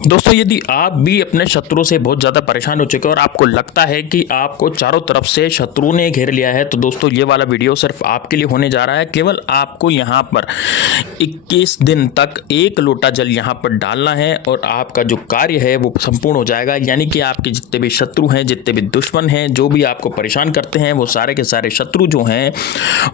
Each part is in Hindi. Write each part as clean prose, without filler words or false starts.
दोस्तों, यदि आप भी अपने शत्रु से बहुत ज़्यादा परेशान हो चुके हैं और आपको लगता है कि आपको चारों तरफ से शत्रु ने घेर लिया है, तो दोस्तों ये वाला वीडियो सिर्फ आपके लिए होने जा रहा है। केवल आपको यहाँ पर 21 दिन तक एक लोटा जल यहाँ पर डालना है और आपका जो कार्य है वो संपूर्ण हो जाएगा। यानी कि आपके जितने भी शत्रु हैं, जितने भी दुश्मन हैं, जो भी आपको परेशान करते हैं, वो सारे के सारे शत्रु जो हैं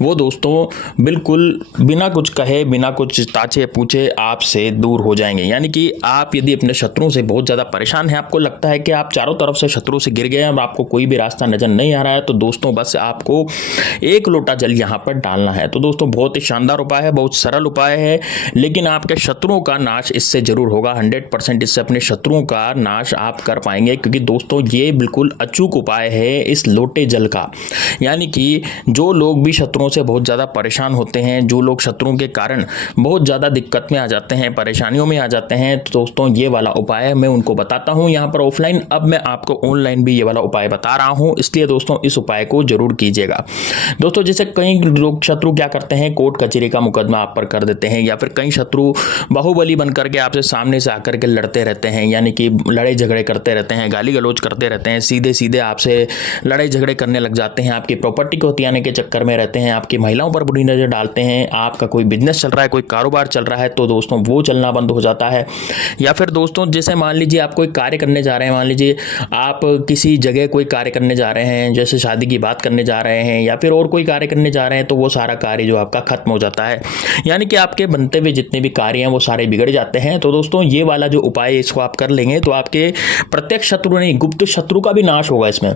वो दोस्तों बिल्कुल बिना कुछ कहे, बिना कुछ ताचे पूछे आपसे दूर हो जाएंगे। यानी कि आप यदि अपने शत्रुओं से बहुत ज़्यादा परेशान हैं, आपको लगता है कि आप चारों तरफ से शत्रु से घिर गए हैं और आपको कोई भी रास्ता नजर नहीं आ रहा है, तो दोस्तों बस आपको एक लोटा जल यहाँ पर डालना है। तो दोस्तों बहुत ही शानदार उपाय है, बहुत सरल उपाय है, लेकिन आपके शत्रुओं का नाश इससे जरूर होगा। 100% इससे अपने शत्रुओं का नाश आप कर पाएंगे, क्योंकि दोस्तों ये बिल्कुल अचूक उपाय है इस लोटे जल का। यानी कि जो लोग भी शत्रुओं से बहुत ज़्यादा परेशान होते हैं, जो लोग शत्रुओं के कारण बहुत ज़्यादा दिक्कत में आ जाते हैं, परेशानियों में आ जाते हैं, तो दोस्तों ये वाला उपाय मैं उनको बताता हूं यहाँ पर ऑफलाइन। अब मैं आपको ऑनलाइन भी ये वाला उपाय बता रहा हूं, इसलिए दोस्तों इस उपाय को जरूर कीजिएगा। दोस्तों जैसे कई लोग शत्रु क्या करते हैं, कोर्ट कचहरी का मुकदमा आप पर कर देते हैं, या फिर कई शत्रु बाहुबली बन करके आपसे सामने से आकर के लड़ते रहते हैं, यानी कि लड़ाई झगड़े करते रहते हैं, गाली गलौज करते रहते हैं, सीधे सीधे आपसे लड़ाई झगड़े करने लग जाते हैं, आपकी प्रॉपर्टी को हथियाने के चक्कर में रहते हैं, आपकी महिलाओं पर बुरी नजर डालते हैं, आपका कोई बिजनेस चल रहा है, कोई कारोबार चल रहा है, तो दोस्तों वो चलना बंद हो जाता है। या फिर दोस्तों जैसे मान लीजिए आप कोई कार्य करने जा रहे हैं, मान लीजिए आप किसी जगह कोई कार्य करने जा रहे हैं, जैसे शादी की बात करने जा रहे हैं या फिर और कोई कार्य करने जा रहे हैं, तो वो सारा कार्य जो आपका खत्म हो जाता है। यानी कि आपके बनते हुए जितने भी कार्य हैं वो सारे बिगड़ जाते हैं। तो दोस्तों ये वाला जो उपाय है इसको आप कर लेंगे तो आपके प्रत्यक्ष शत्रु नहीं, गुप्त शत्रु का भी नाश होगा इसमें।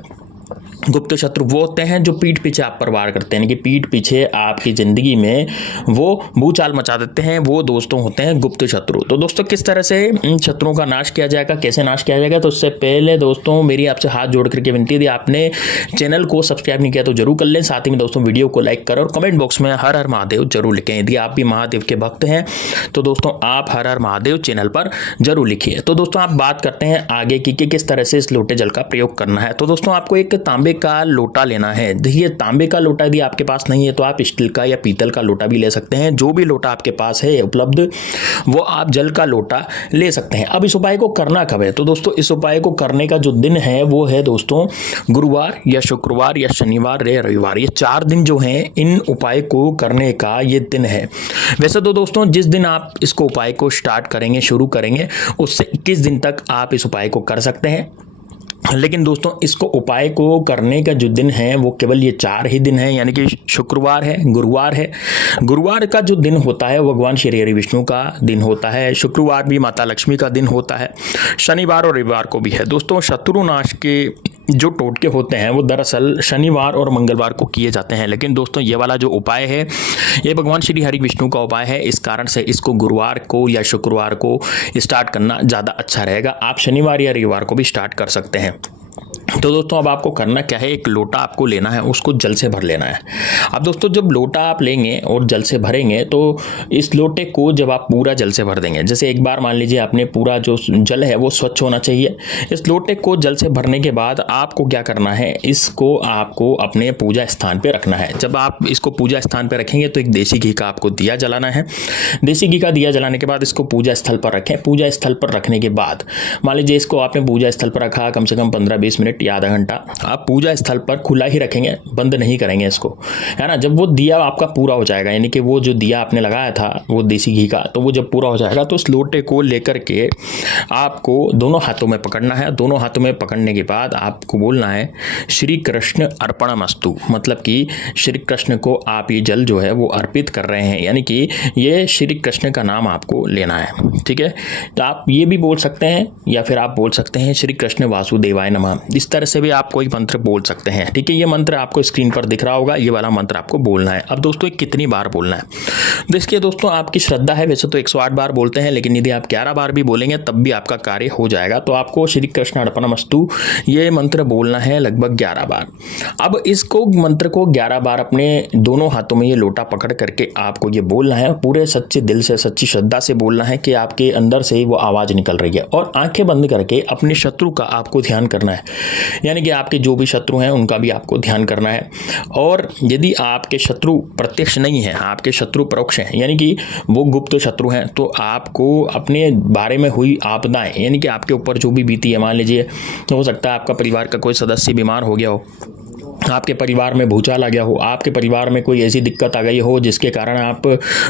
गुप्त शत्रु वो होते हैं जो पीठ पीछे आप पर वार करते हैं, कि पीठ पीछे आपकी जिंदगी में वो भूचाल मचा देते हैं, वो दोस्तों होते हैं गुप्त शत्रु। तो दोस्तों किस तरह से इन शत्रुओं का नाश किया जाएगा, कैसे नाश किया जाएगा, तो उससे पहले दोस्तों मेरी आपसे हाथ जोड़ करके विनती थी, आपने चैनल को सब्सक्राइब नहीं किया तो जरूर कर लें। साथ ही में दोस्तों वीडियो को लाइक करें और कमेंट बॉक्स में हर हर महादेव जरूर लिखें। यदि आप भी महादेव के भक्त हैं तो दोस्तों आप हर हर महादेव चैनल पर जरूर लिखिए। तो दोस्तों आप बात करते हैं आगे की कि किस तरह से इस लोटे जल का प्रयोग करना है। तो दोस्तों आपको एक तांबे का लोटा लेना है। देखिए तांबे का लोटा यदि आपके पास नहीं है तो आप स्टील का या पीतल का लोटा भी ले सकते हैं। जो भी लोटा आपके पास है उपलब्ध वो आप जल का लोटा ले सकते हैं। अब इस उपाय को करना कब है, तो दोस्तों इस उपाय को करने का जो दिन है वो है दोस्तों गुरुवार या शुक्रवार या शनिवार या रविवार। ये 4 दिन जो हैं इन उपाय को करने का ये दिन है। वैसे तो दोस्तों जिस दिन आप इसको उपाय को स्टार्ट करेंगे, शुरू करेंगे, उससे 21 दिन तक आप इस उपाय को कर सकते हैं। लेकिन दोस्तों इसको उपाय को करने का जो दिन है वो केवल ये 4 ही दिन है, यानी कि शुक्रवार है, गुरुवार है। गुरुवार का जो दिन होता है वो भगवान श्री हरि विष्णु का दिन होता है। शुक्रवार भी माता लक्ष्मी का दिन होता है। शनिवार और रविवार को भी है। दोस्तों शत्रुनाश के जो टोटके होते हैं वो दरअसल शनिवार और मंगलवार को किए जाते हैं, लेकिन दोस्तों ये वाला जो उपाय है ये भगवान श्री हरि विष्णु का उपाय है। इस कारण से इसको गुरुवार को या शुक्रवार को स्टार्ट करना ज़्यादा अच्छा रहेगा। आप शनिवार या रविवार को भी स्टार्ट कर सकते हैं। तो दोस्तों अब आपको करना क्या है, एक लोटा आपको लेना है, उसको जल से भर लेना है। अब दोस्तों जब लोटा आप लेंगे और जल से भरेंगे तो इस लोटे को जब आप पूरा जल से भर देंगे, जैसे एक बार मान लीजिए आपने पूरा जो जल है वो स्वच्छ होना चाहिए। इस लोटे को जल से भरने के बाद आपको क्या करना है, इसको आपको अपने पूजा स्थान पर रखना है। जब आप इसको पूजा स्थान पर रखेंगे तो एक देसी घी का आपको दिया जलाना है। देसी घी का दिया जलाने के बाद इसको पूजा स्थल पर रखें। पूजा स्थल पर रखने के बाद मान लीजिए इसको आपने पूजा स्थल पर रखा कम से कम 15-20 मिनट या आधा घंटा, आप पूजा स्थल पर खुला ही रखेंगे, बंद नहीं करेंगे इसको, है ना। जब वो दिया आपका पूरा हो जाएगा, यानी कि वो जो दिया आपने लगाया था वो देसी घी का, तो वो जब पूरा हो जाएगा तो उस लोटे को लेकर के आपको दोनों हाथों में पकड़ना है। दोनों हाथों में पकड़ने के बाद आपको बोलना है श्री कृष्ण अर्पणमस्तु, मतलब कि श्री कृष्ण को आप ये जल जो है वो अर्पित कर रहे हैं, यानी कि ये श्री कृष्ण का नाम आपको लेना है। ठीक है, तो आप ये भी बोल सकते हैं या फिर आप बोल सकते हैं श्री कृष्ण वासुदेवाय नमः। इस तरह से भी आप कोई मंत्र बोल सकते हैं। ठीक है, ये मंत्र आपको स्क्रीन पर दिख रहा होगा, ये वाला मंत्र आपको बोलना है। अब दोस्तों ये कितनी बार बोलना है, देखिए दोस्तों आपकी श्रद्धा है, वैसे तो 108 बार बोलते हैं, लेकिन यदि आप 11 बार भी बोलेंगे तब भी आपका कार्य हो जाएगा। तो आपको श्री कृष्ण अर्पणमस्तु ये मंत्र बोलना है लगभग 11 बार। अब इसको मंत्र को 11 बार अपने दोनों हाथों में ये लोटा पकड़ करके आपको ये बोलना है, पूरे सच्चे दिल से, सच्ची श्रद्धा से बोलना है कि आपके अंदर से ही वो आवाज़ निकल रही है। और आंखें बंद करके अपने शत्रु का आपको ध्यान करना है यानी कि आपके जो भी शत्रु हैं उनका भी आपको ध्यान करना है। और यदि आपके शत्रु प्रत्यक्ष नहीं है, आपके शत्रु परोक्ष हैं, यानी कि वो गुप्त शत्रु हैं, तो आपको अपने बारे में हुई आपदाएं, यानी कि आपके ऊपर जो भी बीती है, मान लीजिए हो सकता है आपका परिवार का कोई सदस्य बीमार हो गया हो, आपके परिवार में भूचाल आ गया हो, आपके परिवार में कोई ऐसी दिक्कत आ गई हो जिसके कारण आप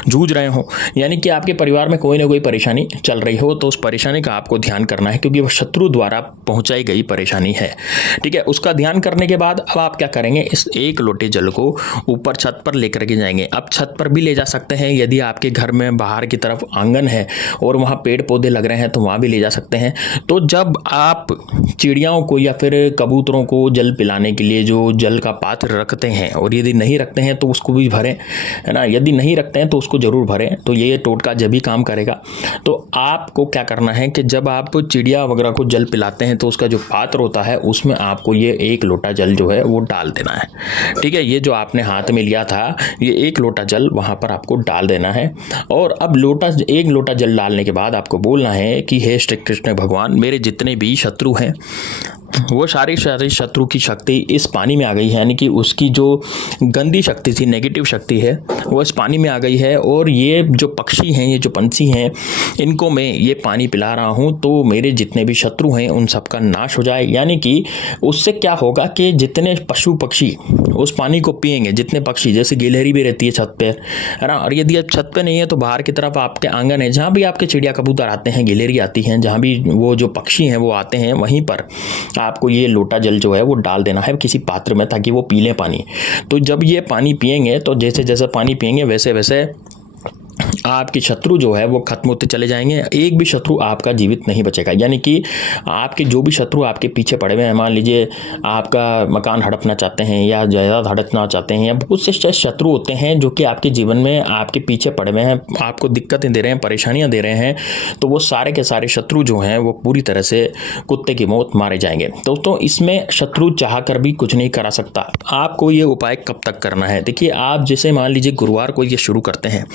जूझ रहे हो, यानी कि आपके परिवार में कोई ना कोई परेशानी चल रही हो, तो उस परेशानी का आपको ध्यान करना है, क्योंकि वह शत्रु द्वारा पहुंचाई गई परेशानी है। ठीक है, उसका ध्यान करने के बाद अब आप क्या करेंगे, इस 1 लोटे जल को ऊपर छत पर लेकर के जाएंगे। अब छत पर भी ले जा सकते हैं, यदि आपके घर में बाहर की तरफ आंगन है और वहाँ पेड़ पौधे लग रहे हैं तो वहाँ भी ले जा सकते हैं। तो जब आप चिड़ियाओं को या फिर कबूतरों को जल पिलाने के लिए जो जल का पात्र रखते हैं, और यदि नहीं रखते हैं तो उसको भी भरें, है ना, यदि नहीं रखते हैं तो उसको जरूर भरें, तो ये टोटका जब भी काम करेगा। तो आपको क्या करना है कि जब आप चिड़िया वगैरह को जल पिलाते हैं तो उसका जो पात्र होता है उसमें आपको ये 1 लोटा जल जो है वो डाल देना है। ठीक है, ये जो आपने हाथ में लिया था ये 1 लोटा जल वहाँ पर आपको डाल देना है। और अब 1 लोटा जल डालने के बाद आपको बोलना है कि हे श्री कृष्ण भगवान, मेरे जितने भी शत्रु हैं वो सारी शत्रु की शक्ति इस पानी में आ गई है, यानी कि उसकी जो गंदी शक्ति थी, नेगेटिव शक्ति है, वो इस पानी में आ गई है। और ये जो पक्षी हैं, ये जो पंछी हैं, इनको मैं ये पानी पिला रहा हूँ, तो मेरे जितने भी शत्रु हैं उन सबका नाश हो जाए। यानी कि उससे क्या होगा कि जितने पशु पक्षी उस पानी को पिएंगे, जितने पक्षी, जैसे गिलहरी भी रहती है छत पे, है ना, और यदि आप छत पे नहीं है तो बाहर की तरफ आपके आंगन है, जहाँ भी आपके चिड़िया कबूतर आते हैं, गिलहरी आती हैं, जहाँ भी वो जो पक्षी हैं वो आते हैं, वहीं पर आपको ये लोटा जल जो है वो डाल देना है किसी पात्र में, ताकि वो पी लें पानी। तो जब ये पानी पिएंगे तो जैसे जैसे पानी पिएंगे वैसे वैसे आपके शत्रु जो है वो खत्म होते चले जाएंगे, एक भी शत्रु आपका जीवित नहीं बचेगा। यानी कि आपके जो भी शत्रु आपके पीछे पड़े हुए हैं, मान लीजिए आपका मकान हड़पना चाहते हैं या जायदाद हड़पना चाहते हैं, या बहुत से शत्रु होते हैं जो कि आपके जीवन में आपके पीछे पड़े हुए हैं, आपको दिक्कतें दे रहे हैं, परेशानियां दे रहे हैं, तो वो सारे के सारे शत्रु जो हैं वो पूरी तरह से कुत्ते की मौत मारे जाएंगे। दोस्तों, इसमें शत्रु चाह कर भी कुछ नहीं करा सकता। आपको ये उपाय कब तक करना है, देखिए, आप जैसे मान लीजिए गुरुवार को ये शुरू करते हैं,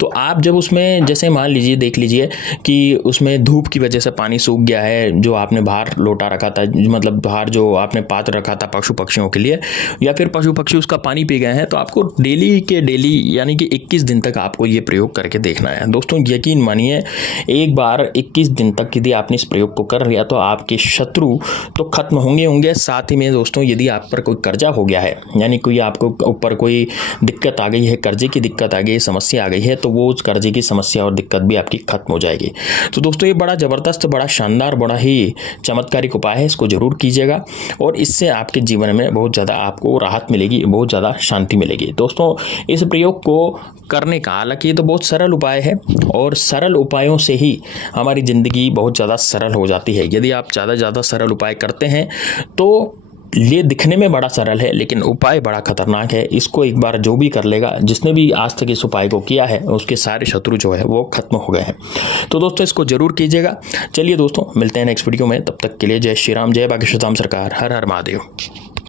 तो आप जब उसमें जैसे मान लीजिए देख लीजिए कि उसमें धूप की वजह से पानी सूख गया है, जो आपने बाहर लोटा रखा था, मतलब बाहर जो आपने पात्र रखा था पशु पक्षियों के लिए, या फिर पशु पक्षी उसका पानी पी गए हैं, तो आपको डेली के डेली यानी कि 21 दिन तक आपको ये प्रयोग करके देखना है। दोस्तों, यकीन मानिए, एक बार 21 दिन तक यदि आपने इस प्रयोग को कर लिया तो आपके शत्रु तो खत्म होंगे। साथ ही में दोस्तों, यदि आप पर कोई कर्जा हो गया है, यानी कोई आपको ऊपर कोई दिक्कत आ गई है, कर्जे की दिक्कत आ गई है, समस्या आ गई है, तो वो उस कर्जे की समस्या और दिक्कत भी आपकी खत्म हो जाएगी। तो दोस्तों, ये बड़ा ज़बरदस्त, बड़ा शानदार, बड़ा ही चमत्कारिक उपाय है, इसको जरूर कीजिएगा और इससे आपके जीवन में बहुत ज़्यादा आपको राहत मिलेगी, बहुत ज़्यादा शांति मिलेगी। दोस्तों, इस प्रयोग को करने का, हालांकि ये तो बहुत सरल उपाय है और सरल उपायों से ही हमारी ज़िंदगी बहुत ज़्यादा सरल हो जाती है। यदि आप ज़्यादा सरल उपाय करते हैं तो ये दिखने में बड़ा सरल है, लेकिन उपाय बड़ा खतरनाक है। इसको एक बार जो भी कर लेगा, जिसने भी आज तक इस उपाय को किया है, उसके सारे शत्रु जो है वो खत्म हो गए हैं। तो दोस्तों, इसको जरूर कीजिएगा। चलिए दोस्तों, मिलते हैं नेक्स्ट वीडियो में, तब तक के लिए जय श्री राम, जय बागेश्वर धाम सरकार, हर हर महादेव।